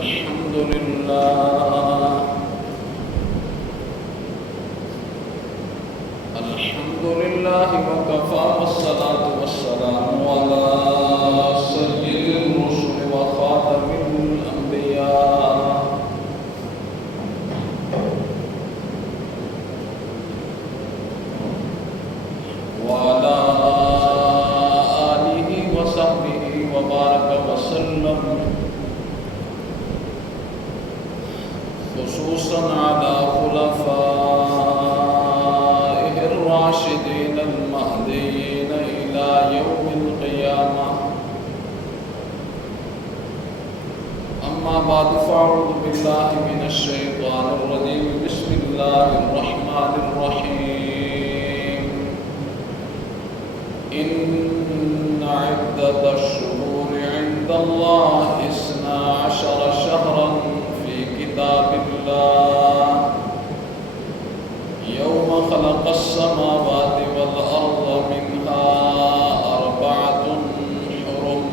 الحمد لله وكفى والصلاة والسلام على سيد الرسل وخاتم الأنبياء وعلى آله وصحبه وبارك وسلم، خصوصا على خلفائه الراشدين المهديين إلى يوم القيامة. أما بعد فأعوذ بالله من الشيطان الرجيم. بسم الله الرحمن الرحيم. إن عدة الشهور عند الله 12 شهرا في كتاب الله يوم خلق السماوات والأرض منها 4 حرم،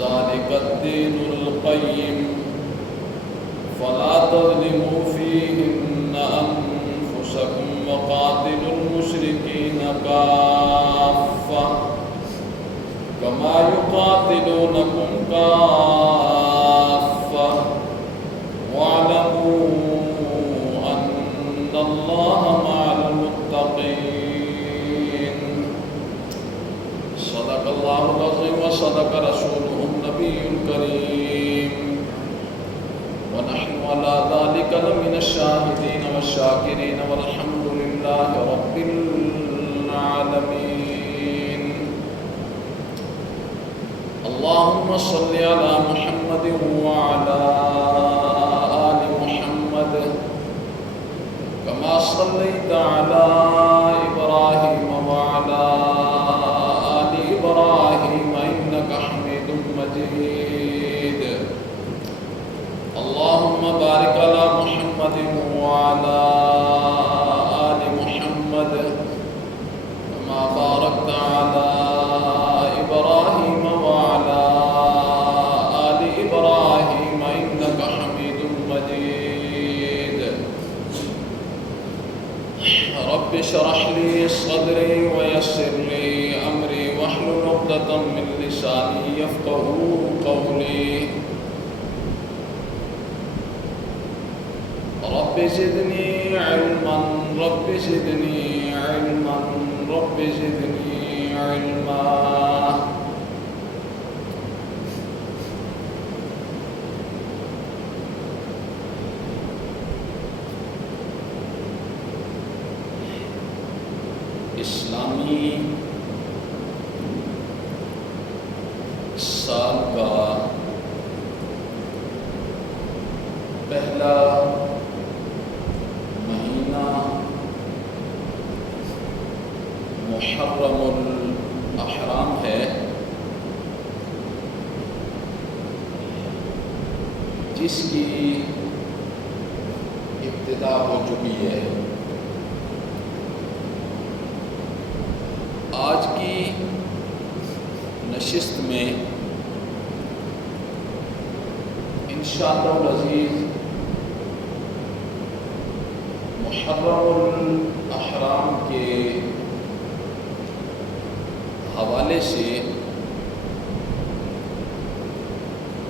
ذلك الدين القيم، فلا تظلموا فيهن أنفسكم وقاتلوا المشركين كافة كما يقاتلونكم كافة واعلموا أن الله مع المتقين. صدق الله العظيم وصدق رسوله النبي الكريم، ونحن على ذلك لمن الشاهدين والشاكرين، والحمد لله رب العالمين. اللهم صل على محمد وعلى آل محمد كما صليت على إبراهيم وعلى آل إبراهيم إنك حميد مجيد. اللهم بارك على محمد وعلى آل محمد كما باركت على إبراهيم وعلى آل إبراهيم إنك حميد مجيد. رب اشرح لي صدري ويسر لي أمري واحلل عقدة من لساني يفقهوا قولي. رب زدني علما رب زدني علما رب زدني علما. اسلامی سال کا پہلا مہینہ محرم الاحرام ہے، جس کی ابتدا ہو چکی ہے. آج کی نشست میں انشاءاللہ العزیز محرم الاحرام کے حوالے سے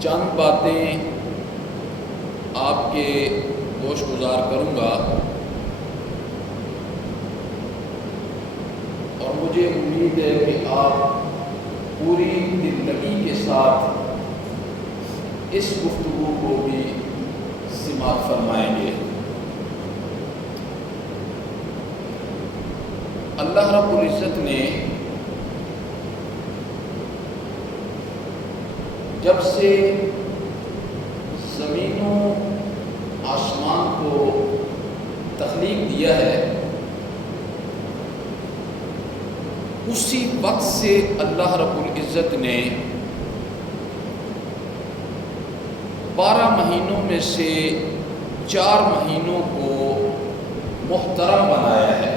چند باتیں آپ کے گوش گزار کروں گا، اور مجھے امید ہے کہ آپ پوری دل لگی کے ساتھ اس گفتگو کو بھی سماعت فرمائیں گے. اللہ رب العزت نے جب سے زمین و آسمان کو تخلیق دیا ہے، اسی وقت سے اللہ رب العزت نے 12 مہینوں میں سے 4 مہینوں کو محترم بنایا ہے،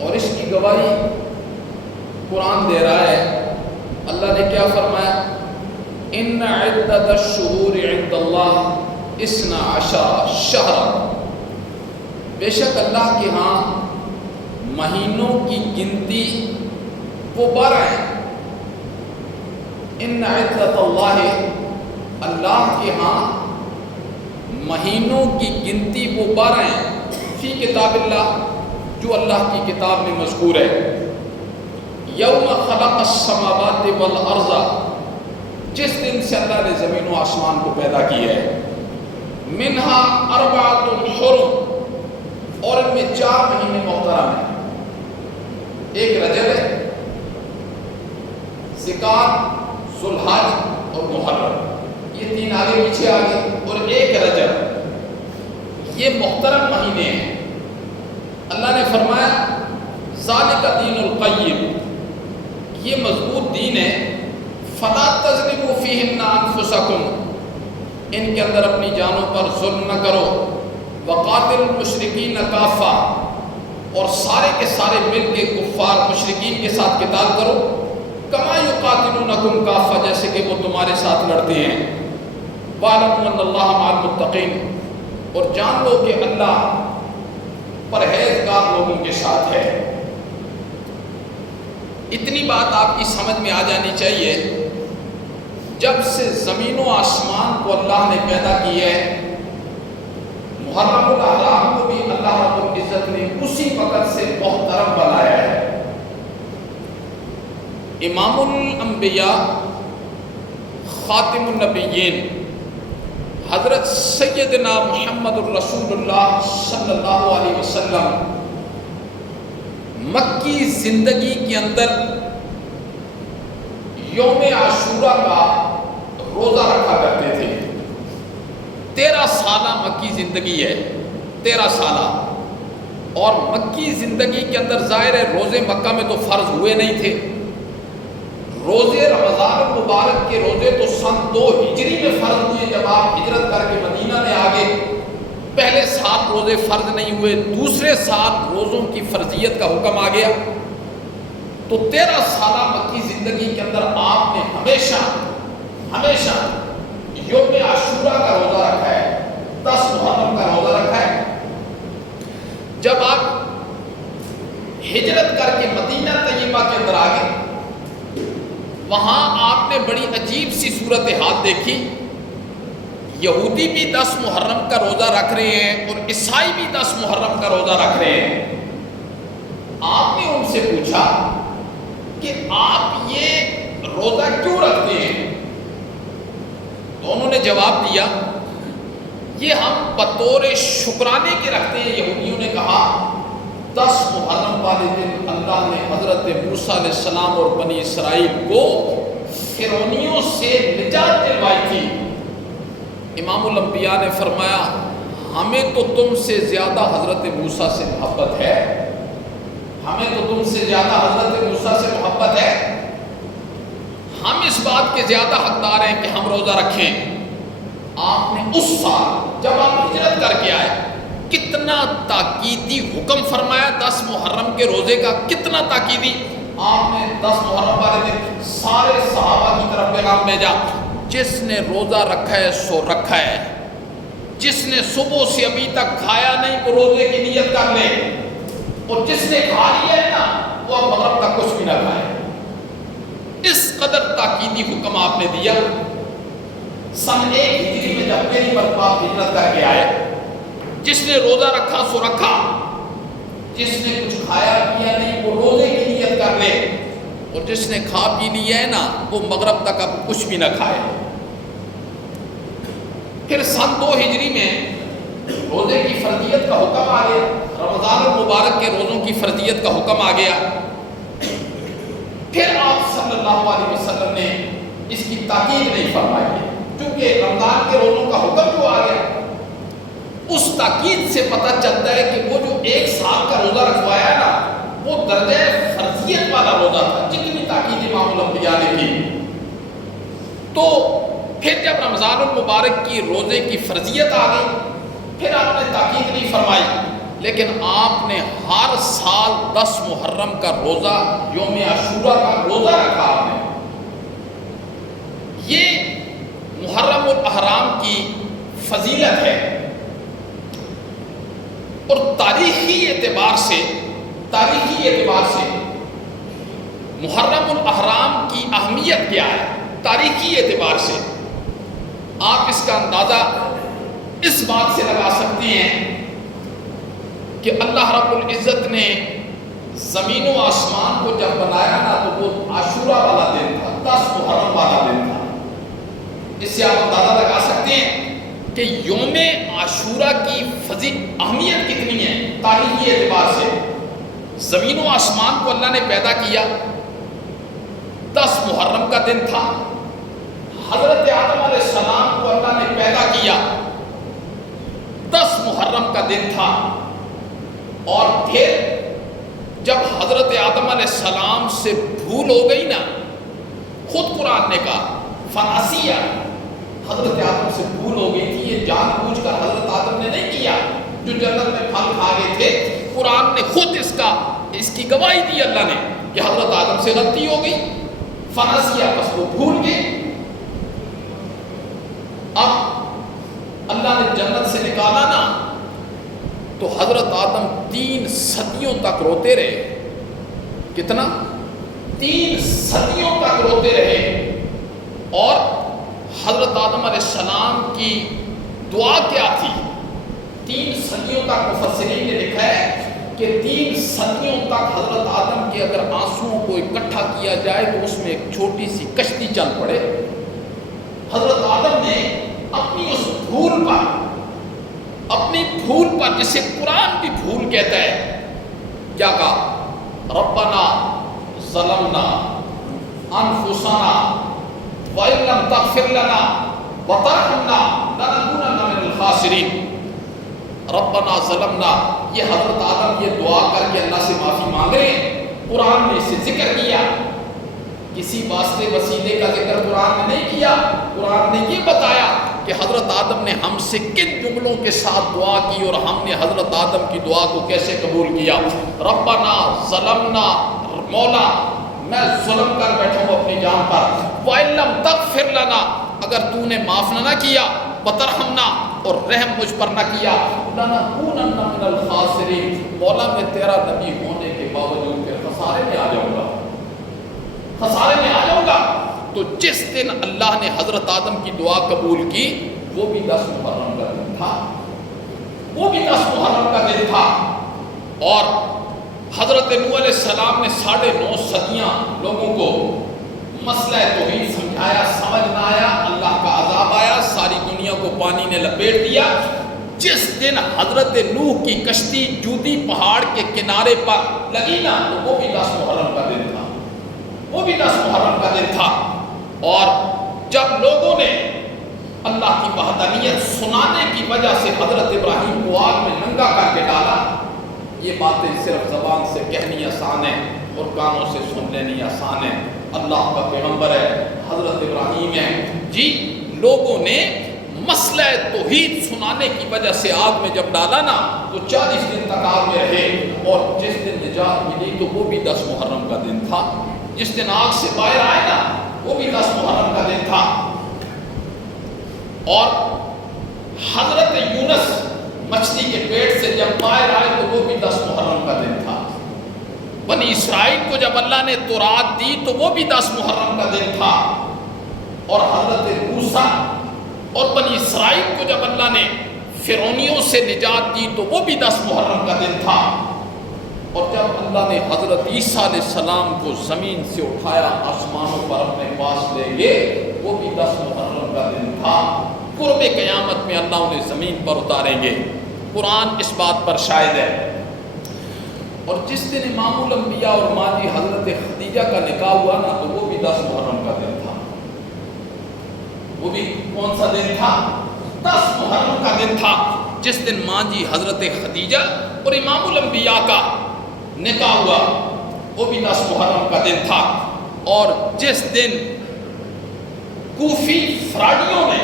اور اس کی گواہی قرآن دے رہا ہے. اللہ اللہ نے کیا فرمایا؟ ان عدت الشہور عند اللہ 12 شہرا، بے شک اللہ کے ہاں مہینوں کی گنتی وہ 12 ہیں۔ ان عدت اللہ، اللہ کے ہاں مہینوں کی گنتی وہ 12 ہیں، فی کتاب اللہ، جو اللہ کی کتاب میں مذکور ہے۔ یوم خلق السماوات والارض، جس دن سے اللہ نے زمین و آسمان کو پیدا کیا ہے۔ منہا 4 حرم، اور ان میں 4 مہینے محترم ہیں۔ ایک رجب ہے، ذوالقعدہ، ذوالحج اور محرم، یہ 3 آگے پیچھے آگے، اور ایک رجب، یہ محترم مہینے ہیں۔ اللہ نے فرمایا ذالک دین القیم، یہ مضبوط دین ہے۔ فلا تظلموا فیہن انفسکم، ان کے اندر اپنی جانوں پر ظلم نہ کرو۔ وقاتل المشرکین کافہ، اور سارے کے سارے مل کے کفار مشرکین کے ساتھ قتال کرو۔ کما یقاتلونکم کافہ، جیسے کہ وہ تمہارے ساتھ لڑتے ہیں۔ وَاعْلَمُوا أَنَّ اللَّهَ مَعَ الْمُتَّقِينَ، اور جان لو کہ اللہ پرہیزگار لوگوں کے ساتھ ہے۔ اتنی بات آپ کی سمجھ میں آ جانی چاہیے، جب سے زمین و آسمان کو اللہ نے پیدا کیا ہے، محرم الاحرام کو بھی اللہ رب العزت نے اسی وقت سے محترم بنایا ہے۔ امام الانبیاء، خاتم النبیین، حضرت سیدنا محمد الرسول اللہ صلی اللہ علیہ وسلم مکی زندگی کے اندر یوم عاشوراء کا روزہ رکھا کرتے تھے۔ 13 سالہ مکی زندگی ہے، 13 سالہ، اور مکی زندگی کے اندر ظاہر ہے روزے مکہ میں تو فرض ہوئے نہیں تھے۔ روزے رمضان المبارک کے روزے تو سن 2 ہجری میں فرض ہوئے، جب آپ ہجرت کر کے مدینہ میں آگے۔ پہلے سال روزے فرض نہیں ہوئے، دوسرے سال روزوں کی فرضیت کا حکم آ گیا۔ تو 13 سالہ مکی زندگی کے اندر آپ نے ہمیشہ یوم عاشوراء کا روزہ رکھا ہے، 10 محرم کا روزہ رکھا ہے۔ جب آپ ہجرت کر کے مدینہ طیبہ کے اندر آگے، وہاں آپ نے بڑی عجیب سی صورتحال دیکھی۔ یہودی بھی 10 محرم کا روزہ رکھ رہے ہیں اور عیسائی بھی 10 محرم کا روزہ رکھ رہے ہیں۔ آپ نے ان سے پوچھا کہ آپ یہ روزہ کیوں رکھتے ہیں؟ تو انہوں نے جواب دیا، یہ ہم بطور شکرانے کے رکھتے ہیں۔ یہودیوں نے کہا 10 محرم والے دن اللہ نے حضرت موسیٰ علیہ السلام اور بنی اسرائیل کو فرعونیوں سے نجات دلوائی تھی۔ امام الانبیاء نے فرمایا ہمیں تو تم سے زیادہ حضرت موسیٰ سے محبت ہے، ہمیں تو تم سے زیادہ حضرت موسیٰ سے محبت ہے، ہم اس بات کے زیادہ حقدار ہیں کہ ہم روزہ رکھیں۔ آپ نے اس سال جب آپ ہجرت کر کے آئے کتنا تاکیدی حکم فرمایا 10 محرم کے روزے کا، کتنا تاکیدی۔ آپ نے 10 محرم والے دن سارے صحابہ کی طرف پیغام بھیجا، جس نے روزہ رکھا ہے سو رکھا ہے، جس نے صبح سے ابھی تک کھایا نہیں وہ روزے کی نیت کر لے، اور جس نے کھا لیا ہے نا وہ اب مغرب تک کچھ بھی نہ کھائے۔ اس قدر تاکیدی حکم آپ نے دیا۔ سن 1 ہجری میں جب پہلی مرتبہ ہجرت کر کے آئے، جس نے روزہ رکھا سو رکھا، جس نے کچھ کھایا پیا نہیں وہ روزے کی نیت کر لے، اور جس نے کھا پی لیا ہے نا وہ مغرب تک اب کچھ بھی نہ کھائے۔ پھر سن 2 ہجری میں روزے کی فرضیت کا حکم آ گیا، رمضان المبارک کے روزوں کی فرضیت کا حکم آ گیا۔ پھر آپ صلی اللہ علیہ وسلم نے اس کی تاکید نہیں فرمائی، کیونکہ رمضان کے روزوں کا حکم جو آ گیا، اس تاکید سے پتہ چلتا ہے کہ وہ جو 1 سال کا روزہ رکھوایا ہے نا وہ درجہ فرضیت والا روزہ تھا، جتنی تاکید امام الانبیاء نے کی۔ تو پھر جب رمضان المبارک کی روزے کی فرضیت آ گئی، پھر آپ نے تاکید نہیں فرمائی، لیکن آپ نے ہر سال 10 محرم کا روزہ، یوم عاشوراء کا روزہ رکھا آپ نے۔ یہ محرم الاحرام کی فضیلت ہے، اور تاریخی اعتبار سے محرم الاحرام کی اہمیت کیا ہے؟ تاریخی اعتبار سے آپ اس کا اندازہ اس بات سے لگا سکتے ہیں کہ اللہ رب العزت نے زمین و آسمان کو جب بنایا نا تو وہ عاشورہ والا دن تھا، 10 محرم والا دن تھا۔ اس سے آپ اندازہ لگا سکتے ہیں کہ یوم عاشورہ کی اہمیت کتنی ہے تاریخی اعتبار سے۔ زمین و آسمان کو اللہ نے پیدا کیا، 10 محرم کا دن تھا۔ حضرت آدم علیہ السلام کو اللہ نے پیدا کیا، 10 محرم کا دن تھا۔ اور پھر جب حضرت آدم علیہ السلام سے بھول ہو گئی نا، خود قرآن نے کہا فناسیہ، حضرت آدم سے بھول ہو گئی تھی، یہ جان بوجھ کر حضرت آدم نے نہیں کیا، جو جنت میں پھل کھا گئے تھے، قرآن نے خود اس کی گواہی دی اللہ نے کہ حضرت آدم سے غلطی ہو گئی، فناسیہ، بس وہ بھول گئے۔ اب اللہ نے جنت سے نکالا نا تو حضرت آدم 3 صدیوں تک روتے رہے۔ کتنا؟ 3 صدیوں تک روتے رہے۔ اور حضرت آدم علیہ السلام کی دعا کیا تھی؟ 3 صدیوں تک مفسرین نے لکھا ہے کہ 3 صدیوں تک حضرت آدم کے اگر آنسوؤں کو اکٹھا کیا جائے تو اس میں ایک چھوٹی سی کشتی چل پڑے۔ حضرت آدم نے اپنی اس بھول پر جسے قرآن بھی بھول کہتا ہے، کیا کہا؟ ربنا ظلمنا انفسنا وَإِن لَّمْ تَغْفِرْ لَنَا وَتَرْحَمْنَا لَنَكُونَنَّ مِنَ الْخَاسِرِينَ۔ ربنا ظلمنا، یہ حضرت آدم یہ دعا کر کے اللہ سے معافی مانگ رہے ہیں۔ قرآن نے اسے ذکر کیا، کسی واسطے وسیلے کا ذکر قرآن نے نہیں کیا۔ قرآن نے یہ بتایا کہ حضرت آدم نے ہم سے کن جملوں کے ساتھ دعا کی اور ہم نے حضرت آدم کی دعا کو کیسے قبول کیا۔ ربنا ظلمنا، مولا میں ظلم کر بیٹھا ہوں اپنی جان پر، وَإِن لَّمْ تَغْفِرْ لَنَا، اگر تو نے معاف نہ کیا، وَتَرْحَمْنَا، اور رحم مجھ پر نہ کیا، لَنَكُونَنَّ مِنَ الْخَاسِرِينَ، مولا میں تیرا نبی ہونے کے باوجود پھر خسارے میں آ جاؤں گا۔ تو جس دن اللہ نے حضرت آدم کی دعا قبول کی وہ بھی 10 محرم کا دن تھا۔ اور حضرت نوح علیہ السلام نے 9.5 صدیاں لوگوں کو مسئلہ توحید سمجھایا، سمجھ نہ آیا، اللہ کا عذاب آیا، ساری دنیا کو پانی نے لپیٹ دیا۔ جس دن حضرت نوح کی کشتی جودی پہاڑ کے کنارے پر لگی نا تو وہ بھی 10 محرم کا دن تھا۔ اور جب لوگوں نے اللہ کی وحدانیت سنانے کی وجہ سے حضرت ابراہیم کو آگ میں ننگا کر کے ڈالا، یہ باتیں صرف زبان سے کہنی آسان ہے اور کانوں سے سن لینی آسان ہے۔ اللہ کا پیغمبر ہے، حضرت ابراہیم ہے جی، لوگوں نے مسئلہ توحید سنانے کی وجہ سے آگ میں جب ڈالا نا تو 40 دن تک آگ میں رہے، اور جس دن نجات ملی تو وہ بھی 10 محرم کا دن تھا۔ جس دن آگ سے باہر آئے نا وہ بھی 10 محرم کا دن تھا۔ اور حضرت یونس مچھلی کے پیٹ سے جب باہر آئے تو وہ بھی 10 محرم کا دن تھا۔ بنی اسرائیل کو جب اللہ نے تورات دی تو وہ بھی 10 محرم کا دن تھا۔ اور حضرت موسیٰ اور بنی اسرائیل کو جب اللہ نے فرعونیوں سے نجات دی تو وہ بھی 10 محرم کا دن تھا۔ اور جب اللہ نے حضرت عیسیٰ علیہ السلام کو زمین سے اٹھایا آسمانوں پر اپنے پاس لے گئے وہ بھی 10 محرم کا دن تھا۔ قرب قیامت میں اللہ انہیں زمین پر اتاریں گے، قرآن اس بات پر شاہد ہے۔ اور جس دن امام الانبیاء اور ماجی حضرت خدیجہ کا نکاح ہوا نا تو وہ بھی 10 محرم کا دن تھا۔ وہ بھی کون سا دن تھا؟ 10 محرم کا دن تھا، جس دن ماجی حضرت خدیجہ اور امام الانبیاء کا نکاح ہوا وہ بھی 10 محرم کا دن تھا۔ اور جس دن کوفی فراڈیوں نے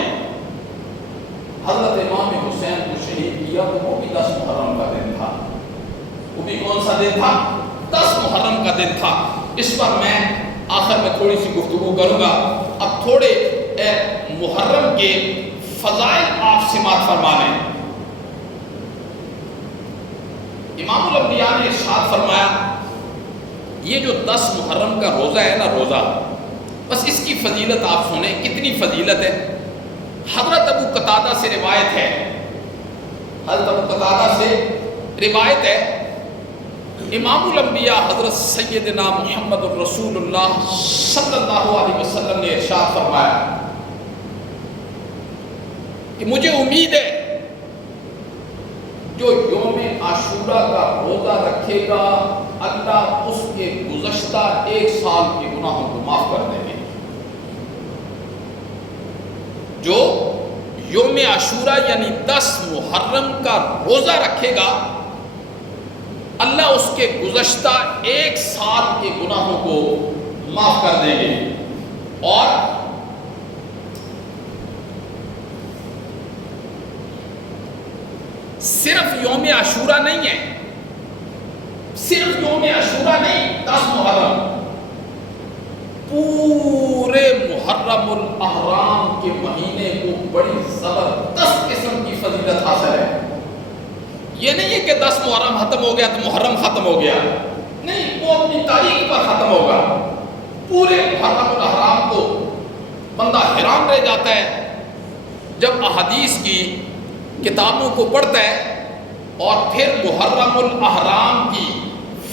حضرت امام حسین کو شہید کیا تو وہ بھی 10 محرم کا دن تھا۔ وہ بھی کون سا دن تھا؟ 10 محرم کا دن تھا۔ اس پر میں آخر میں تھوڑی سی گفتگو کروں گا۔ اب تھوڑے محرم کے فضائل آپ سماعت فرما لیں۔ امام الانبیاء نے ارشاد فرمایا، یہ جو 10 محرم کا روزہ ہے نا، روزہ، بس اس کی فضیلت آپ سنیں کتنی فضیلت ہے۔ حضرت ابو قتادہ سے روایت ہے، حضرت ابو قتادہ سے روایت ہے، امام الانبیاء حضرت سیدنا محمد الرسول اللہ صلی اللہ علیہ وسلم نے ارشاد فرمایا کہ مجھے امید ہے جو یوم عاشورہ کا روزہ رکھے گا اللہ اس کے گزشتہ 1 سال کے گناہوں کو معاف کر دیں گے۔ جو یوم عاشورہ یعنی 10 محرم کا روزہ رکھے گا اللہ اس کے گزشتہ 1 سال کے گناہوں کو معاف کر دیں گے۔ اور صرف یوم عاشورہ نہیں ہے، صرف یوم عاشورہ نہیں، 10 محرم، پورے محرم الاحرام کے مہینے کو بڑی زبردست قسم کی فضیلت حاصل ہے۔ یہ نہیں ہے کہ 10 محرم ختم ہو گیا تو محرم ختم ہو گیا، نہیں، وہ اپنی تاریخ پر ختم ہوگا۔ پورے محرم الاحرام کو بندہ حیران رہ جاتا ہے جب احادیث کی کتابوں کو پڑھتا ہے اور پھر محرم الاحرام کی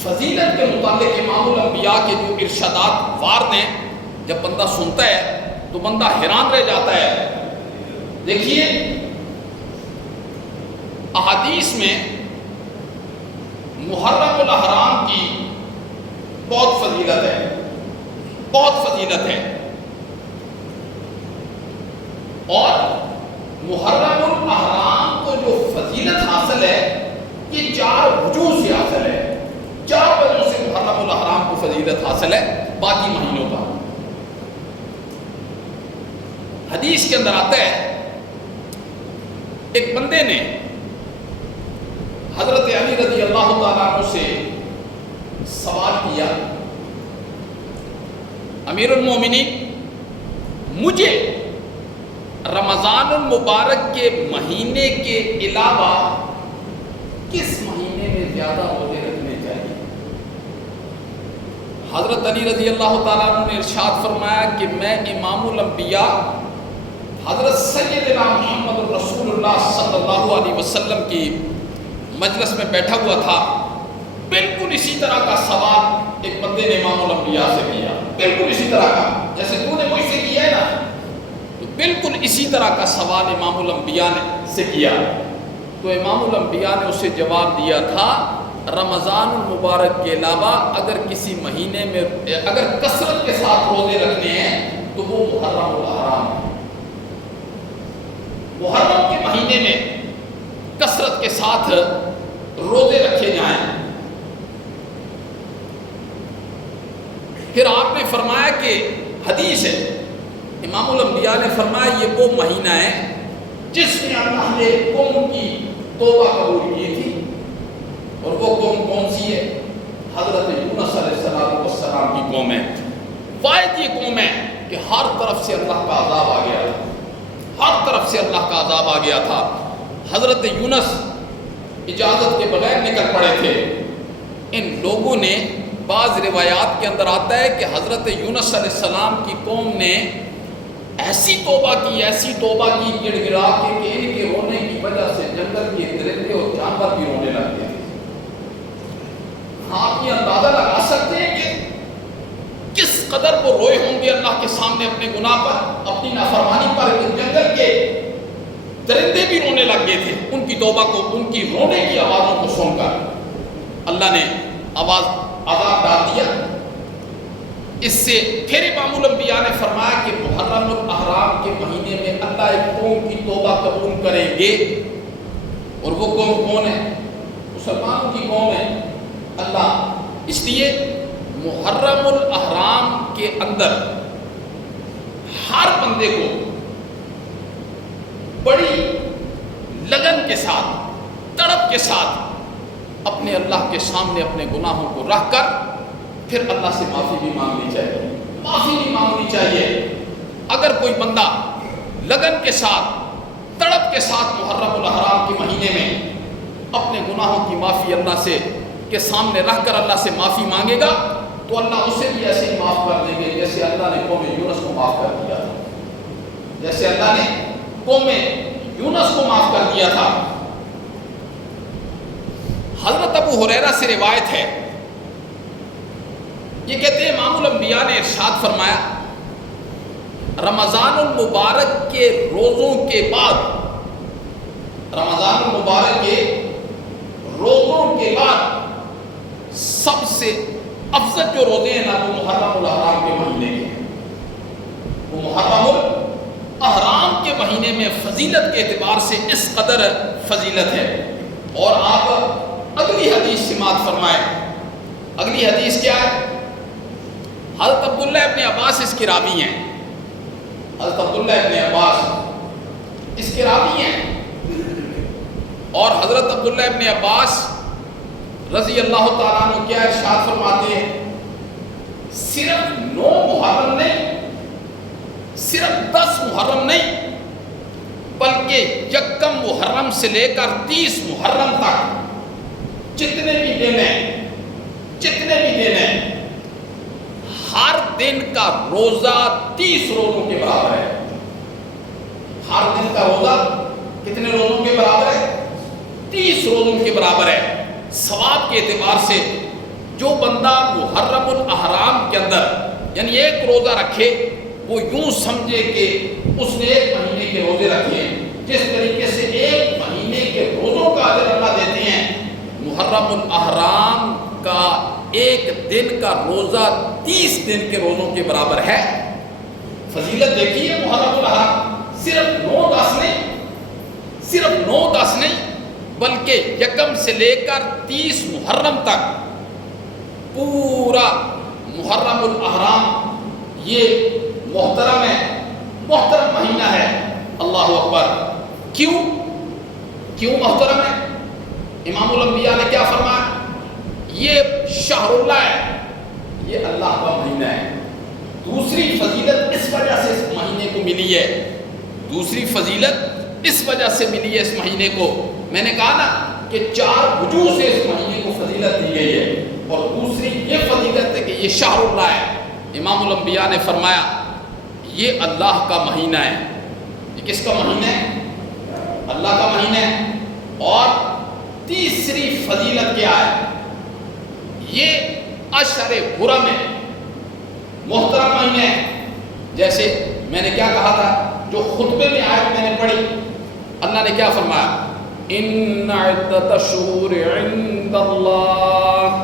فضیلت کے متعلق امام الانبیاء کے جو ارشادات وارد ہیں جب بندہ سنتا ہے تو بندہ حیران رہ جاتا ہے۔ دیکھیے احادیث میں محرم الاحرام کی بہت فضیلت ہے، بہت فضیلت ہے، اور محرم الاحرام کو جو فضیلت حاصل ہے یہ 4 وجوہ سے حاصل ہے، 4 وجہ سے محرم الاحرام کو فضیلت حاصل ہے باقی مہینوں کا۔ حدیث کے اندر آتا ہے ایک بندے نے حضرت علی رضی اللہ تعالیٰ عنہ سے سوال کیا، امیر المومنین مجھے رمضان المبارک کے مہینے کے علاوہ کس مہینے میں زیادہ روزے رکھنے چاہیے؟ حضرت علی رضی اللہ تعالیٰ عنہ نے ارشاد فرمایا کہ میں امام الانبیاء حضرت سیدنا محمد رسول اللہ صلی اللہ علیہ وسلم کی مجلس میں بیٹھا ہوا تھا، بالکل اسی طرح کا سوال ایک بندے نے امام الانبیاء سے کیا، بالکل اسی طرح کا جیسے تو نے مجھ سے کیا ہے نا، تو بالکل اسی طرح کا سوال امام الانبیاء نے سے کیا۔ تو امام الانبیاء نے اسے جواب دیا تھا رمضان المبارک کے علاوہ اگر کسی مہینے میں اگر کثرت کے ساتھ روزے رکھنے ہیں تو وہ محرم الاحرام ہے۔ محرم کے مہینے میں کثرت کے ساتھ روزے رکھے جائیں۔ پھر آپ نے فرمایا کہ حدیث ہے، امام الانبیاء نے فرمایا یہ وہ مہینہ ہے جس میں اللہ نے قوم کی توبہ قبول کی تھی، اور وہ قوم کون سی ہے؟ حضرت یونس علیہ السلام کی قوم ہے۔ واحد یہ قوم ہے کہ ہر طرف سے اللہ کا عذاب آ گیا تھا، ہر طرف سے اللہ کا عذاب آ گیا تھا۔ حضرت یونس اجازت کے بغیر نکل پڑے تھے۔ ان لوگوں نے، بعض روایات کے اندر آتا ہے کہ حضرت یونس علیہ السلام کی قوم نے ایسی توبہ کی گڑ گڑا کے کہ ان کے رونے کی وجہ سے جنگل کے درندے اور جانور بھی رونے لگتے تھے۔ آپ یہ اندازہ لگا سکتے ہیں کہ کس قدر وہ روئے ہوں گے اللہ کے سامنے اپنے گناہ پر، اپنی نافرمانی پر، کہ جنگل کے درندے بھی رونے لگ گئے تھے ان کی توبہ کو، ان کی رونے کی آوازوں کو سن کر۔ اللہ نے عذاب ڈال دیا۔ اس سے پھر امام الانبیاء نے فرمایا کہ محرم الاحرام کے مہینے میں اللہ ایک قوم کی توبہ قبول کریں گے، اور وہ قوم کون ہے؟ مسلمانوں کی قوم ہے۔ اللہ اس لیے محرم الاحرام کے اندر ہر بندے کو بڑی لگن کے ساتھ، تڑپ کے ساتھ اپنے اللہ کے سامنے اپنے گناہوں کو رکھ کر پھر اللہ سے معافی بھی مانگنی چاہیے، معافی بھی مانگنی چاہیے۔ اگر کوئی بندہ لگن کے ساتھ، تڑپ کے ساتھ محرم الاحرام کے مہینے میں اپنے گناہوں کی معافی اللہ سے کے سامنے رکھ کر اللہ سے معافی مانگے گا تو اللہ اسے بھی ایسے ہی معاف کر دیں گے جیسے اللہ نے قوم یونس کو معاف کر دیا تھا، جیسے اللہ نے قوم یونس کو معاف کر دیا تھا۔ حضرت ابو ہریرہ سے روایت ہے، یہ کہتے ہیں امام الانبیاء نے ارشاد فرمایا رمضان المبارک کے روزوں کے بعد، رمضان المبارک کے روزوں کے بعد سب سے افضل جو روزے ہیں نا وہ محرم الاحرام کے مہینے کے ہیں، وہ محرم الاحرام کے مہینے میں فضیلت کے اعتبار سے اس قدر فضیلت ہے۔ اور آپ اگلی حدیث سماعت فرمائیں، اگلی حدیث کیا ہے؟ حضرت عبداللہ ابن عباس اس کے راوی ہیں، حضرت عبداللہ ابن عباس اس کے راوی ہیں، اور حضرت عبداللہ ابن عباس رضی اللہ تعالیٰ عنہ کیا ارشاد فرماتے ہیں، صرف 9 محرم نہیں، صرف 10 محرم نہیں، بلکہ یکم محرم سے لے کر 30 محرم تک جتنے بھی دن ہیں، جتنے بھی دن ہیں، ہر دن کا روزہ 30 روزوں کے برابر ہے۔ ہر دن کا روزہ کتنے روزوں کے برابر ہے؟ 30 روزوں کے برابر ہے۔ ثواب کے اعتبار سے جو بندہ محرم الاحرام کے اندر یعنی ایک روزہ رکھے وہ یوں سمجھے کہ اس نے ایک مہینے کے روزے رکھے ہیں، جس طریقے سے ایک مہینے کے روزوں کا اجر اللہ دیتے ہیں، محرم الاحرام کا ایک دن کا روزہ 30 دن کے روزوں کے برابر ہے۔ فضیلت دیکھیے محرم الاحرام، صرف 9-10 نہیں، صرف 9-10 نہیں، بلکہ یکم سے لے کر 30 محرم تک پورا محرم الاحرام یہ محترم ہے، محترم مہینہ ہے۔ اللہ اکبر۔ کیوں محترم ہے؟ امام الانبیاء نے کیا فرمایا؟ یہ شہر اللہ ہے، یہ اللہ کا مہینہ ہے۔ دوسری فضیلت اس وجہ سے اس مہینے کو ملی ہے، دوسری فضیلت اس وجہ سے ملی ہے اس مہینے کو، میں نے کہا نا کہ 4 وجوہ سے اس مہینے کو فضیلت دی گئی ہے، اور دوسری یہ فضیلت ہے کہ یہ شہر اللہ ہے۔ امام الانبیاء نے فرمایا یہ اللہ کا مہینہ ہے۔ یہ کس کا مہینہ ہے؟ اللہ کا مہینہ ہے۔ اور تیسری فضیلت کیا ہے؟ یہ اشہر حرم ہے، محترم مہینہ ہے۔ جیسے میں نے کیا کہا تھا، جو خطبے میں آیت میں نے پڑھی، اللہ نے کیا فرمایا؟ ان عدت الشہور عند اللہ،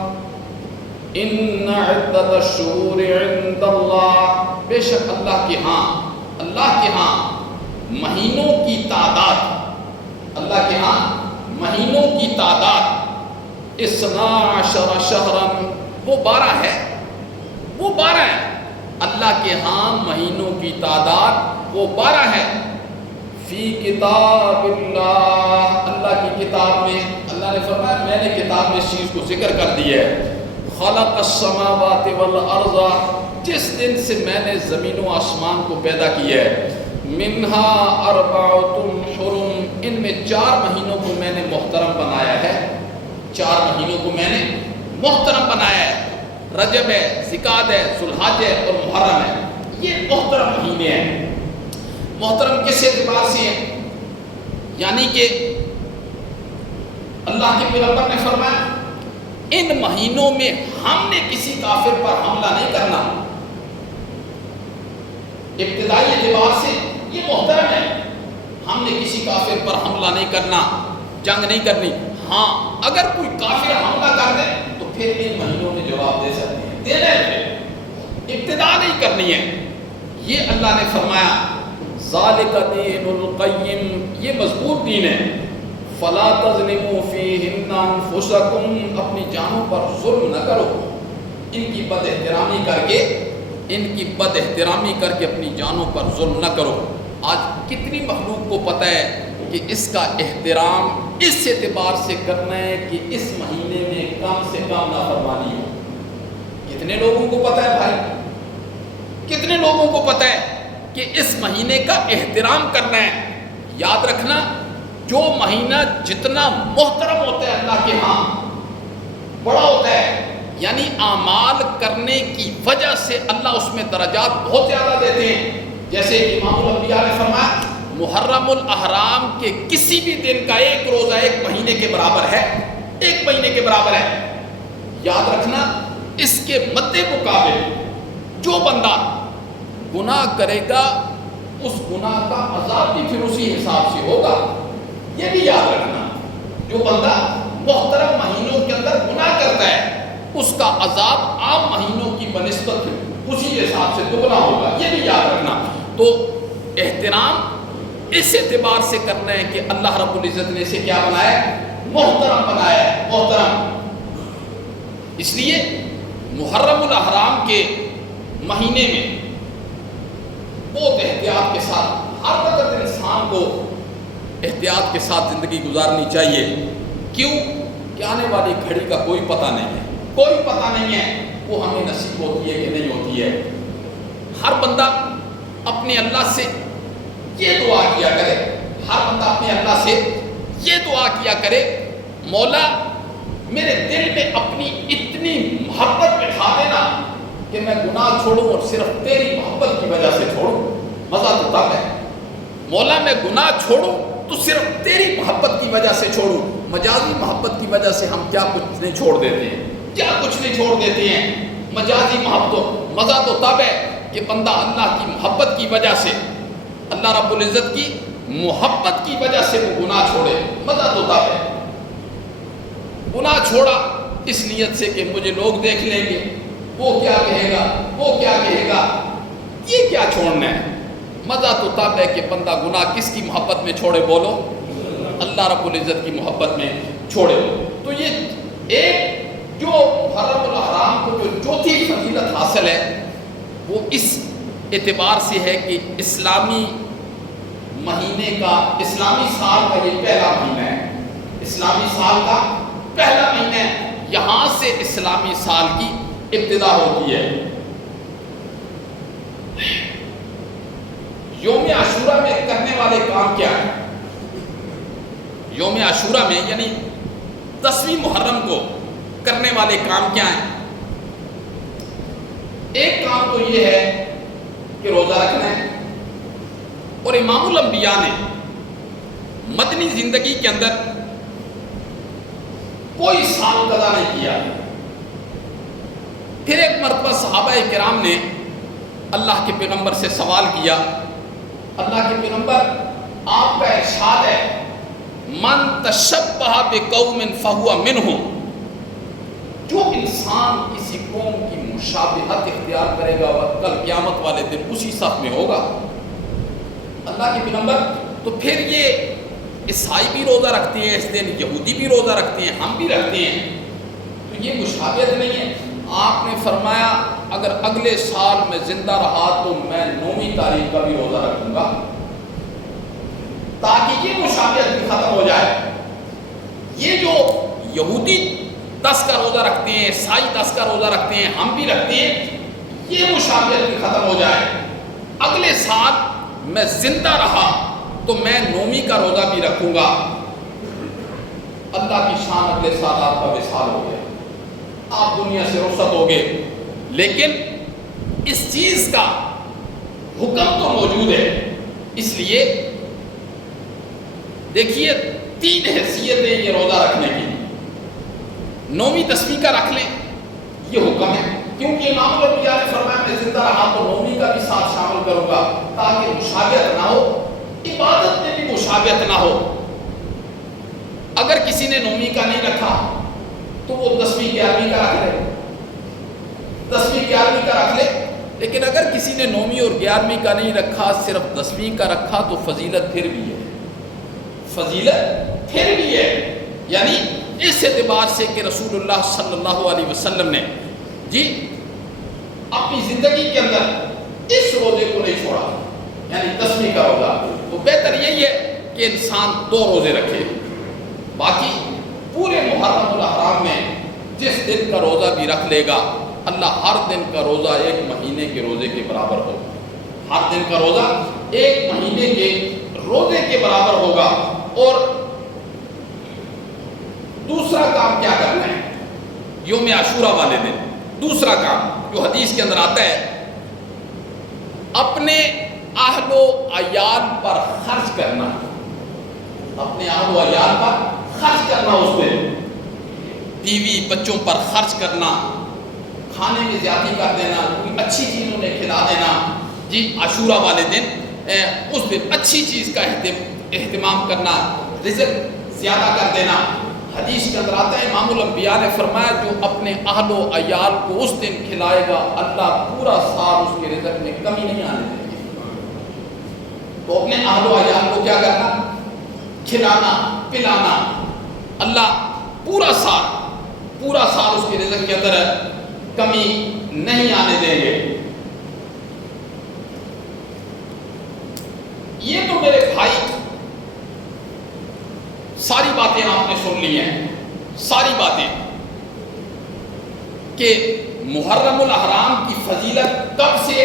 ان عدت الشہور عند اللہ، بے شک اللہ کے ہاں مہینوں کی تعداد، اللہ کے ہاں مہینوں کی تعداد 12 شہرن، وہ 12 ہے، وہ 12 ہے۔ اللہ کے ہاں مہینوں کی تعداد وہ 12 ہے۔ فی کتاب اللہ، اللہ کی کتاب میں، اللہ نے فرمایا میں نے کتاب میں اس چیز کو ذکر کر دیا ہے۔ خلق السماوات والارض، جس دن سے میں نے زمین و آسمان کو پیدا کیا ہے، منہا اربعۃ حرم، ان میں 4 مہینوں کو میں نے محترم بنایا ہے، 4 مہینوں کو میں نے محترم بنایا ہے، رجب ہے، ذوالقعدہ ہے، ذوالحج ہے اور محرم ہے۔ یہ محترم مہینے ہیں۔ محترم کس اعتبار سے ہیں؟ یعنی کہ اللہ کے پیغمبر نے فرمایا ان مہینوں میں ہم نے کسی کافر پر حملہ نہیں کرنا۔ ابتدائی اعتبار سے یہ محترم ہے، ہم نے کسی کافر پر حملہ نہیں کرنا، جنگ نہیں کرنی۔ ہاں اگر کوئی کافر حملہ کر دے تو پھر ان مہینوں میں جواب دے سکتے ہیں، دینا ہے، ابتدا نہیں کرنی ہے۔ یہ اللہ نے فرمایا ذالک دین القیم، یہ مضبوط دین ہے۔ فلا تظلموا فیہن انفسکم، اپنی جانوں پر ظلم نہ کرو، ان کی بد احترامی کر کے اپنی جانوں پر ظلم نہ کرو۔ آج کتنی مخلوق کو پتہ ہے کہ اس کا احترام اس اعتبار سے کرنا ہے کہ اس مہینے میں کم سے کم نافرمانی ہو۔ کتنے لوگوں کو پتہ ہے بھائی، کتنے لوگوں کو پتہ ہے کہ اس مہینے کا احترام کرنا ہے۔ یاد رکھنا، جو مہینہ جتنا محترم ہوتا ہے اللہ کے ہاں، بڑا ہوتا ہے، یعنی اعمال کرنے کی وجہ سے اللہ اس میں درجات بہت زیادہ دیتے ہیں۔ جیسے امام الانبیاء نے فرمایا محرم الاحرام کے کسی بھی دن کا ایک روزہ ایک مہینے کے برابر ہے، ایک مہینے کے برابر ہے۔ یاد رکھنا، اس کے مد مقابل جو بندہ گناہ کرے گا اس گناہ کا عذاب بھی پھر اسی حساب سے ہوگا۔ یہ بھی یاد رکھنا، جو بندہ محترم مہینوں کے اندر گناہ کرتا ہے اس کا عذاب عام مہینوں کی بنسبت اسی حساب سے دگنا ہوگا، یہ بھی یاد رکھنا۔ تو احترام اس اعتبار سے کرنا ہے کہ اللہ رب العزت نے اسے کیا بنایا ہے؟ محترم بنایا ہے، محترم۔ اس لیے محرم الاحرام کے مہینے میں بہت احتیاط کے ساتھ ہر وقت انسان کو احتیاط کے ساتھ زندگی گزارنی چاہیے۔ کیوں کہ آنے والی گھڑی کا کوئی پتہ نہیں ہے، کوئی پتہ نہیں ہے وہ ہمیں نصیب ہوتی ہے کہ نہیں ہوتی ہے۔ ہر بندہ اپنے اللہ سے یہ دعا کیا کرے، ہر بندہ اپنے اللہ سے یہ دعا کیا کرے، مولا میرے دل میں اپنی اتنی محبت بٹھا دینا کہ میں گناہ چھوڑوں اور صرف تیری محبت کی وجہ سے چھوڑوں۔ مزہ تو تب ہے، مولا میں گناہ چھوڑوں تو صرف تیری محبت کی وجہ سے چھوڑوں۔ مجازی محبت کی وجہ سے ہم کیا کچھ نہیں چھوڑ دیتے ہیں، کیا کچھ نہیں چھوڑ دیتے ہیں۔ مجازی محبتوں مزہ تو تب ہے کہ بندہ اللہ کی محبت کی وجہ سے، اللہ رب العزت کی محبت کی وجہ سے وہ گناہ چھوڑے، مزہ تو تب ہے۔ گناہ چھوڑا اس نیت سے کہ مجھے لوگ دیکھ لیں گے، وہ کیا کہے گا، وہ کیا کہے گا، یہ کیا چھوڑنا ہے۔ مزہ تو تب ہے کہ بندہ گناہ کس کی محبت میں چھوڑے، بولو اللہ رب العزت کی محبت میں چھوڑے۔ تو یہ ایک جو محرم الاحرام کو جو چوتھی فضیلت حاصل ہے وہ اس اعتبار سے ہے کہ اسلامی مہینے کا، اسلامی سال کا یہ پہلا مہینہ ہے، اسلامی سال کا پہلا مہینہ ہے، یہاں سے اسلامی سال کی ابتدا ہوتی ہے۔ یوم عاشورہ میں کرنے والے کام کیا ہیں؟ یوم عاشورہ میں یعنی 10ویں محرم کو کرنے والے کام کیا ہیں؟ ایک کام تو یہ ہے کہ روزہ رکھنا ہے، اور امام الانبیاء نے مدنی زندگی کے اندر کوئی سال قضا نہیں کیا۔ پھر ایک مرتبہ صحابہ کرام نے اللہ کے پیغمبر سے سوال کیا، اللہ کے پیغمبر آپ کا ارشاد ہے من تشبہ بقوم فہو منہم، جو انسان کسی قوم کی مشابہت اختیار کرے گا وہ کل قیامت والے دن اسی صف میں ہوگا۔ اللہ کے پیغمبر، تو پھر یہ عیسائی بھی روزہ رکھتے ہیں اس دن، یہودی بھی روزہ رکھتے ہیں، ہم بھی رکھتے ہیں، تو یہ مشابہت نہیں ہے۔ آپ نے فرمایا اگر اگلے سال میں زندہ رہا تو میں 9ویں تاریخ کا بھی روزہ رکھوں گا، تاکہ یہ مشابہت بھی ختم ہو جائے۔ یہ جو یہودی 10 کا روزہ رکھتے ہیں، عیسائی 10 کا روزہ رکھتے ہیں، ہم بھی رکھتے ہیں، یہ مشابہت بھی ختم ہو جائے۔ اگلے سال میں زندہ رہا تو میں 9ویں کا روزہ بھی رکھوں گا۔ اللہ کی شان، اگلے سال آپ کا وصال ہو گیا، آپ دنیا سے رخصت ہو گئے، لیکن اس چیز کا حکم تو موجود ہے۔ اس لیے دیکھیے 3 حیثیتیں یہ روزہ رکھنے کی، 9ویں 10ویں کا رکھ لیں، یہ حکم ہے، کیونکہ امام الانبیاء نے فرمایا میں زندہ رہا تو 9ویں کا بھی ساتھ شامل کروں گا تاکہ مشابہت نہ ہو، عبادت میں بھی مشابہت نہ ہو۔ اگر کسی نے 9ویں کا نہیں رکھا تو وہ 10ویں 11ویں کا رکھ لے، 10ویں 11ویں کا رکھ لے، لیکن اگر کسی نے 9ویں اور 11ویں کا نہیں رکھا، صرف 10ویں کا رکھا تو فضیلت پھر بھی ہے، فضیلت پھر بھی ہے۔ یعنی اس اعتبار سے کہ رسول اللہ صلی اللہ علیہ وسلم نے جی اپنی زندگی کے اندر اس روزے کو نہیں چھوڑا، یعنی 10ویں کا روزہ، تو بہتر یہی ہے کہ انسان 2 روزے رکھے، باقی پورے محرم الاحرام میں جس دن کا روزہ بھی رکھ لے گا، اللہ ہر دن کا روزہ ایک مہینے کے روزے کے برابر ہوگا، ہر دن کا روزہ 1 مہینے کے روزے کے برابر ہوگا۔ اور دوسرا کام کیا کرنا ہے یوم عاشورہ والے دن؟ دوسرا کام جو حدیث کے اندر آتا ہے، اپنے اہل و عیال پر خرچ کرنا، اپنے اہل و عیال پر خرچ کرنا، اس پہ بیوی بچوں پر خرچ کرنا، کھانے میں زیادتی کر دینا، کوئی اچھی چیز انہیں کھلا دینا، جی عاشورہ والے دن اس دن اچھی چیز کا اہتمام کرنا، رزق زیادہ کر دینا۔ حدیث کے اندر آتا ہے امام الانبیاء نے فرمایا جو اپنے اہل و عیال کو اس دن کھلائے گا اللہ پورا سال اس کے رزق میں کمی نہیں آنے دے گی۔ تو اپنے اہل و عیال کو کیا کرنا؟ کھلانا پلانا، اللہ پورا سال اس کے رزق کے اندر کمی نہیں آنے دیں گے۔ یہ تو میرے بھائی ساری باتیں آپ نے سن لی ہیں، ساری باتیں کہ محرم الاحرام کی فضیلت کب سے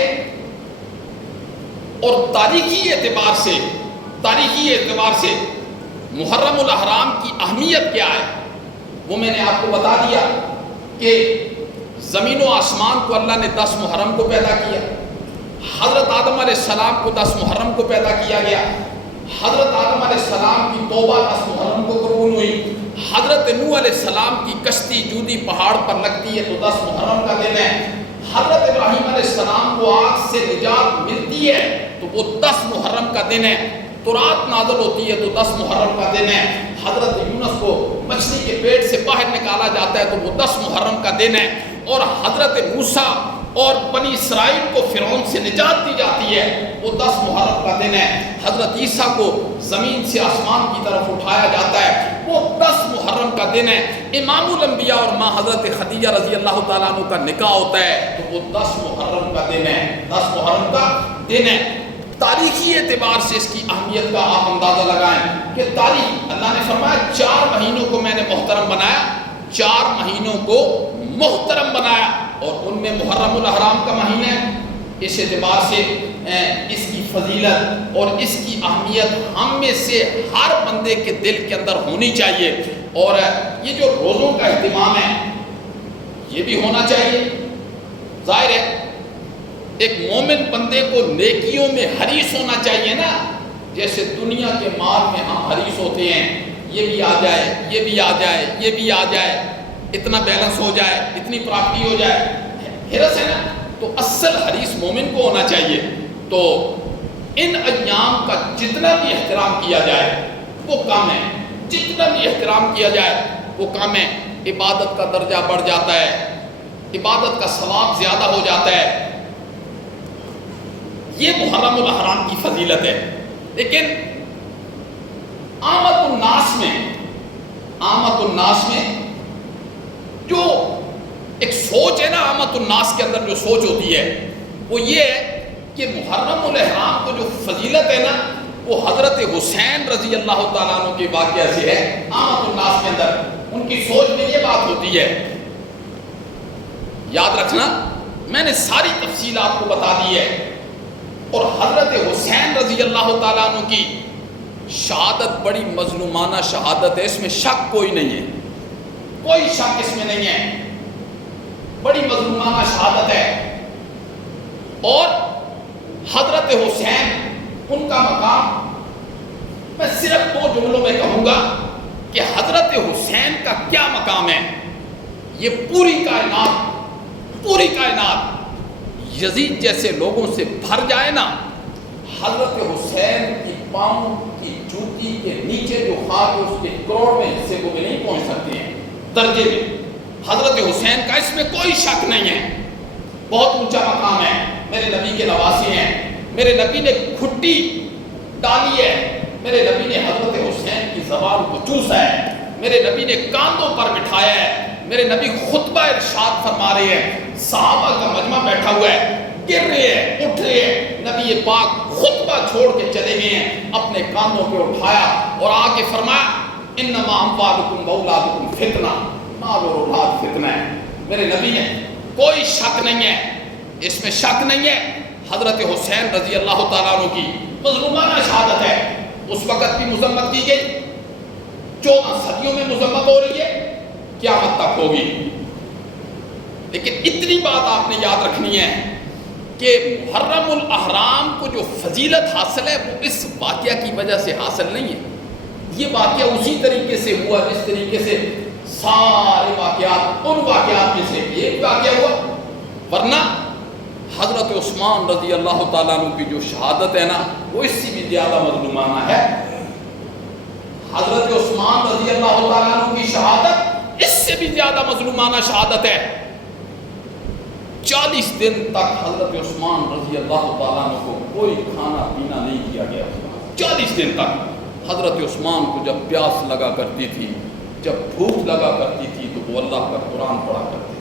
اور تاریخی اعتبار سے محرم الاحرام کی اہمیت کیا ہے، وہ میں نے آپ کو بتا دیا کہ زمین و آسمان کو اللہ نے 10 محرم کو پیدا کیا، حضرت آدم علیہ السلام کو 10 محرم کو پیدا کیا گیا، حضرت آدم علیہ السلام کی توبہ 10 محرم کو قبول ہوئی، حضرت نوح علیہ السلام کی کشتی جودی پہاڑ پر لگتی ہے تو 10 محرم کا دن ہے، حضرت ابراہیم علیہ السلام کو آگ سے نجات ملتی ہے تو وہ 10 محرم کا دن ہے، تورات نازل ہوتی ہے تو 10 محرم کا دن ہے، حضرت یونس کو مچھلی کے پیٹ سے باہر نکالا جاتا ہے تو وہ 10 محرم کا دن ہے، اور حضرت موسیٰ اور بنی اسرائیل کو فرعون سے نجات دی جاتی ہے وہ 10 محرم کا دن ہے، حضرت عیسیٰ کو زمین سے آسمان کی طرف اٹھایا جاتا ہے وہ 10 محرم کا دن ہے، امام الانبیاء اور ماں حضرت خدیجہ رضی اللہ تعالیٰ عنہ کا نکاح ہوتا ہے تو وہ 10 محرم کا دن ہے، 10 محرم کا دن ہے۔ تاریخی اعتبار سے اس کی اہمیت کا آپ اندازہ لگائیں کہ تاریخ، اللہ نے فرمایا 4 مہینوں کو میں نے محترم بنایا، 4 مہینوں کو محترم بنایا اور ان میں محرم الاحرام کا مہینہ ہے، اس اعتبار سے اس کی فضیلت اور اس کی اہمیت ہم میں سے ہر بندے کے دل کے اندر ہونی چاہیے، اور یہ جو روزوں کا اہتمام ہے یہ بھی ہونا چاہیے۔ ظاہر ہے ایک مومن بندے کو نیکیوں میں حریص ہونا چاہیے نا، جیسے دنیا کے مال میں ہم حریص ہوتے ہیں، یہ بھی آ جائے، یہ بھی آ جائے، یہ بھی آ جائے، اتنا بیلنس ہو جائے، اتنی پراپرٹی ہو جائے، حرص ہے نا، تو اصل حریص مومن کو ہونا چاہیے۔ تو ان ایام کا جتنا بھی احترام کیا جائے وہ کم ہے، جتنا بھی احترام کیا جائے وہ کم ہے، عبادت کا درجہ بڑھ جاتا ہے، عبادت کا ثواب زیادہ ہو جاتا ہے۔ یہ محرم الاحرام کی فضیلت ہے۔ لیکن عامت الناس میں جو ایک سوچ ہے نا، عامت الناس کے اندر جو سوچ ہوتی ہے وہ یہ ہے کہ محرم الاحرام کو جو فضیلت ہے نا وہ حضرت حسین رضی اللہ تعالیٰ عنہ کے واقعہ سے ہے۔ عامت الناس کے اندر ان کی سوچ میں یہ بات ہوتی ہے، یاد رکھنا میں نے ساری تفصیل آپ کو بتا دی ہے، اور حضرت حسین رضی اللہ تعالیٰ عنہ کی شہادت بڑی مظلومانہ شہادت ہے، اس میں شک کوئی نہیں ہے، کوئی شک اس میں نہیں ہے، بڑی مظلومانہ شہادت ہے۔ اور حضرت حسین ان کا مقام میں صرف 2 جملوں میں کہوں گا کہ حضرت حسین کا کیا مقام ہے۔ یہ پوری کائنات یزید جیسے لوگوں سے بھر جائے نا، حضرت حسین کی پاؤں کی جوتی کے نیچے جو خاک ہے اس کے کروڑ میں حصے کو بھی نہیں پہنچ سکتے ہیں درجے میں۔ حضرت حسین کا اس میں کوئی شک نہیں ہے، بہت اونچا مقام ہے، میرے نبی کے نواسے ہیں، میرے نبی نے کھٹی ڈالی ہے، میرے نبی نے حضرت حسین کی زبان کو چوسا ہے، میرے نبی نے کاندھوں پر بٹھایا ہے، میرے نبی خطبہ ارشاد فرما رہے ہیں، صحابہ کا مجمع بیٹھا ہوا ہے، گر رہے ہیں، اٹھ رہے ہیں، نبی پاک خطبہ چھوڑ کے چلے گئے ہیں، اپنے کاندھوں پہ اٹھایا اور آ کے فرمایا انما اموالکم واولادکم فتنہ، مال اور اولاد فتنہ ہے۔ میرے نبی نے کوئی شک نہیں ہے، اس میں شک نہیں ہے، حضرت حسین رضی اللہ تعالیٰ عنہ کی مظلومانہ شہادت ہے، اس وقت بھی مذمت کی گئی، 14 صدیوں میں مذمت ہو رہی ہے، قیامت تک ہوگی۔ لیکن اتنی بات آپ نے یاد رکھنی ہے کہ محرم الاحرام کو جو فضیلت حاصل ہے وہ اس واقعہ کی وجہ سے حاصل نہیں ہے۔ یہ واقعہ اسی طریقے سے ہوا جس طریقے سے سارے واقعات ان واقعات میں سے ایک واقعہ ہوا، ورنہ حضرت عثمان رضی اللہ تعالیٰ عنہ کی جو شہادت ہے نا وہ اس سے بھی زیادہ مظلومانہ ہے۔ حضرت عثمان رضی اللہ تعالیٰ عنہ کی شہادت اس سے بھی زیادہ مظلومانہ شہادت ہے۔ 40 دن تک حضرت عثمان رضی اللہ تعالیٰ عنہ کو کوئی کھانا پینا نہیں کیا گیا۔ 40 دن تک حضرت عثمان کو جب پیاس لگا کرتی تھی، جب بھوک لگا کرتی تھی تو وہ اللہ کا قرآن پڑھا کرتے تھے۔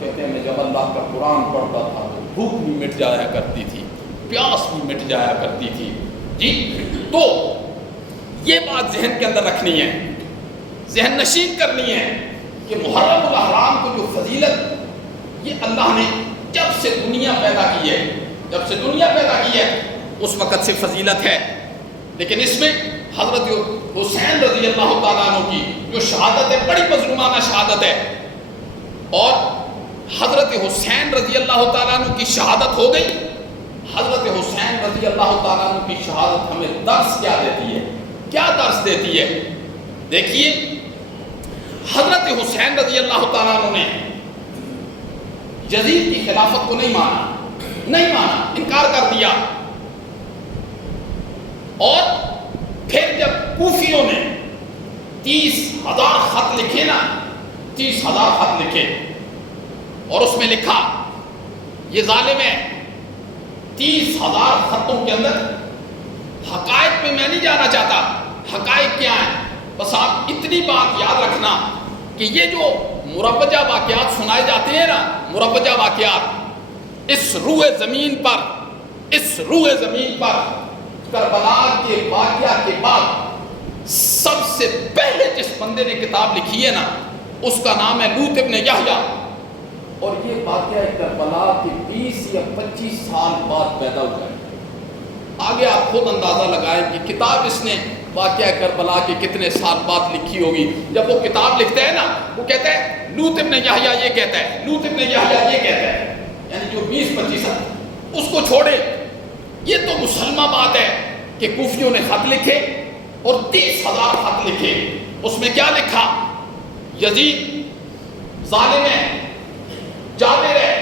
کہتے ہیں میں جب اللہ کا قرآن پڑھتا تھا تو بھوک بھی مٹ جایا کرتی تھی، پیاس بھی مٹ جایا کرتی تھی۔ جی تو یہ بات ذہن کے اندر رکھنی ہے، ذہن نشین کرنی ہے کہ محرم الاحرام کو جو فضیلت یہ اللہ نے جب سے دنیا پیدا کی ہے، جب سے دنیا پیدا کی ہے اس وقت سے فضیلت ہے۔ لیکن اس میں حضرت حسین رضی اللہ تعالیٰ عنہ کی جو شہادت ہے بڑی مظلومانہ شہادت ہے، اور حضرت حسین رضی اللہ تعالیٰ عنہ کی شہادت ہو گئی۔ حضرت حسین رضی اللہ تعالیٰ عنہ کی شہادت ہمیں درس کیا دیتی ہے؟ کیا درس دیتی ہے؟ دیکھیے حضرت حسین رضی اللہ تعالیٰ عنہ نے یزید کی خلافت کو نہیں مانا، انکار کر دیا، اور پھر جب کوفیوں نے 30,000 خط لکھے نا، 30,000 خط لکھے اور اس میں لکھا یہ ظالم ہے، 30,000 خطوں کے اندر حقائق میں میں نہیں جانا چاہتا، حقائق کیا ہیں، بس آپ اتنی بات یاد رکھنا کہ یہ جو مروجہ واقعات سنائے جاتے ہیں نا، مروجہ واقعات، اس روح زمین پر کربلا کے واقعہ کے بعد سب سے پہلے جس بندے نے کتاب لکھی ہے نا اس کا نام ہے لوط ابن یحییٰ، اور یہ واقعہ کربلا کے 20 یا 25 سال بعد پیدا ہوا ہے۔ آگے آپ خود اندازہ لگائیں کہ کتاب اس نے واقعہ کربلا کے کتنے سال بعد لکھی ہوگی۔ جب وہ کتاب لکھتا ہے نا وہ کہتا ہے لوط ابن یحییٰ یہ کہتا ہے، لوط ابن یحییٰ یہ کہتا ہے، یعنی جو 20-25 سال اس کو چھوڑے۔ یہ تو مسلمہ بات ہے کہ کوفیوں نے خط لکھے اور 30,000 خط لکھے، اس میں کیا لکھا؟ یزید ظالم ہے، جابر ہے،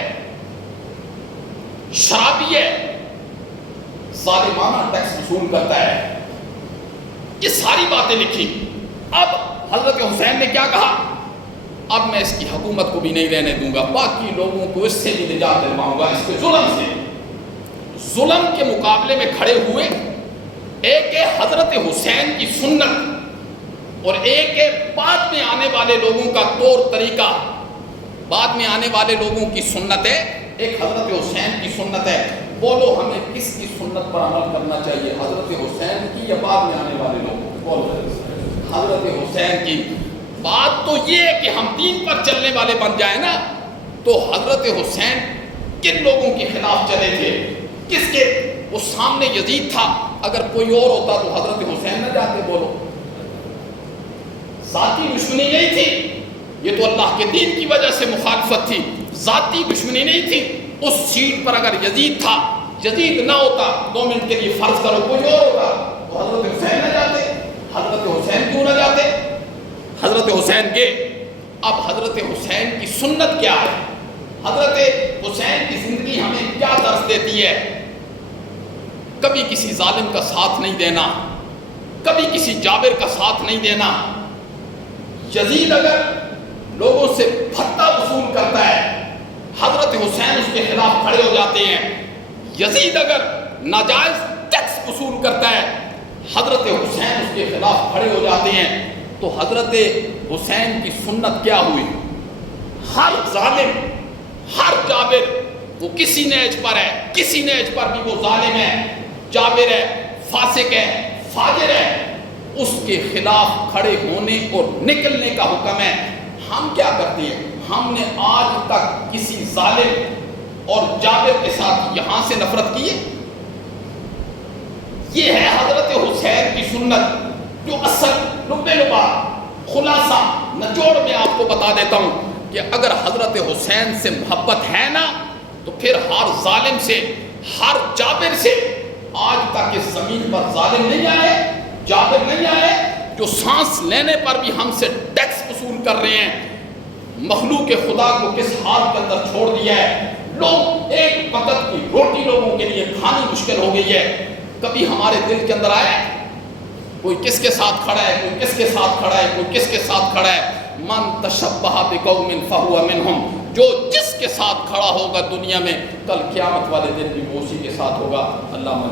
شرابی ہے، ظالمانہ ٹیکس وصول کرتا ہے، یہ ساری باتیں لکھی۔ اب حضرت حسین نے کیا کہا؟ اب میں اس کی حکومت کو بھی نہیں رہنے دوں گا، باقی لوگوں کو اس سے بھی نجات دلواؤں گا، اس کے ظلم سے۔ ظلم کے مقابلے میں کھڑے ہوئے، ایک ہے حضرت حسین کی سنت اور ایک ہے بعد میں آنے والے لوگوں کا طور طریقہ، بعد میں آنے والے لوگوں کی سنت ہے، ایک حضرت حسین کی سنت ہے۔ بولو ہمیں کس کی سنت پر عمل کرنا چاہیے، حضرت حسین کی یا بعد میں آنے والے لوگوں کی؟ بولو حضرت حسین کی۔ بات تو یہ ہے کہ ہم دین پر چلنے والے بن جائیں نا، تو حضرت حسین کن لوگوں کے خلاف چلے تھے؟ کس کے؟ وہ سامنے یزید تھا، اگر کوئی اور ہوتا تو حضرت حسین نہ جاتے۔ بولو ذاتی دشمنی نہیں تھی، یہ تو اللہ کے دین کی وجہ سے مخالفت تھی، ذاتی دشمنی نہیں تھی۔ اس سیٹ پر اگر یزید تھا، یزید نہ ہوتا، 2 منٹ کے لیے فرض کرو کوئی اور ہوتا تو حضرت حسین نہ جاتے۔ حضرت حسین کیوں نہ جاتے؟ حضرت حسین کے۔ اب حضرت حسین کی سنت کیا ہے؟ حضرت حسین کی زندگی ہمیں کیا درس دیتی ہے؟ کبھی کسی ظالم کا ساتھ نہیں دینا، کبھی کسی جابر کا ساتھ نہیں دینا۔ یزید اگر لوگوں سے بھتہ وصول کرتا ہے، حضرت حسین اس کے خلاف کھڑے ہو جاتے ہیں۔ یزید اگر ناجائز ٹیکس وصول کرتا ہے، حضرت حسین اس کے خلاف کھڑے ہو جاتے ہیں۔ تو حضرت حسین کی سنت کیا ہوئی؟ ہر ظالم، ہر جابر، وہ کسی نیج پر ہے، کسی نیج پر بھی وہ ظالم ہے، جابر ہے، فاسق ہے، فاجر ہے، اس کے خلاف کھڑے ہونے اور نکلنے کا حکم ہے۔ ہم کیا کرتے ہیں؟ ہم نے آج تک کسی ظالم، اور جابر کے ساتھ یہاں سے نفرت کیے. یہ ہے حضرت حسین کی سنت جو اصل لب لباب خلاصہ نچوڑ میں آپ کو بتا دیتا ہوں کہ اگر حضرت حسین سے محبت ہے نا تو پھر ہر ظالم سے، ہر جابر سے، آج تک اس زمین پر ظالم نہیں آئے، جابر نہیں آئے جو سانس لینے پر بھی ہم سے ٹیکس وصول کر رہے ہیں. مخلوق خدا کو کس حال کے اندر چھوڑ دیا ہے. لوگ ایک وقت کی روٹی لوگوں کے لیے کھانی مشکل ہو گئی ہے. کبھی ہمارے دل کے اندر آئے کوئی کس کے ساتھ کھڑا ہے، کوئی کس کے ساتھ کھڑا ہے، کوئی کس کے ساتھ کھڑا ہے. من تشبہ بقوم فہو منہم، جو جس کے ساتھ کھڑا ہوگا دنیا میں کل قیامت والے دن بھی وہ اسی کے ساتھ ہوگا. اللہ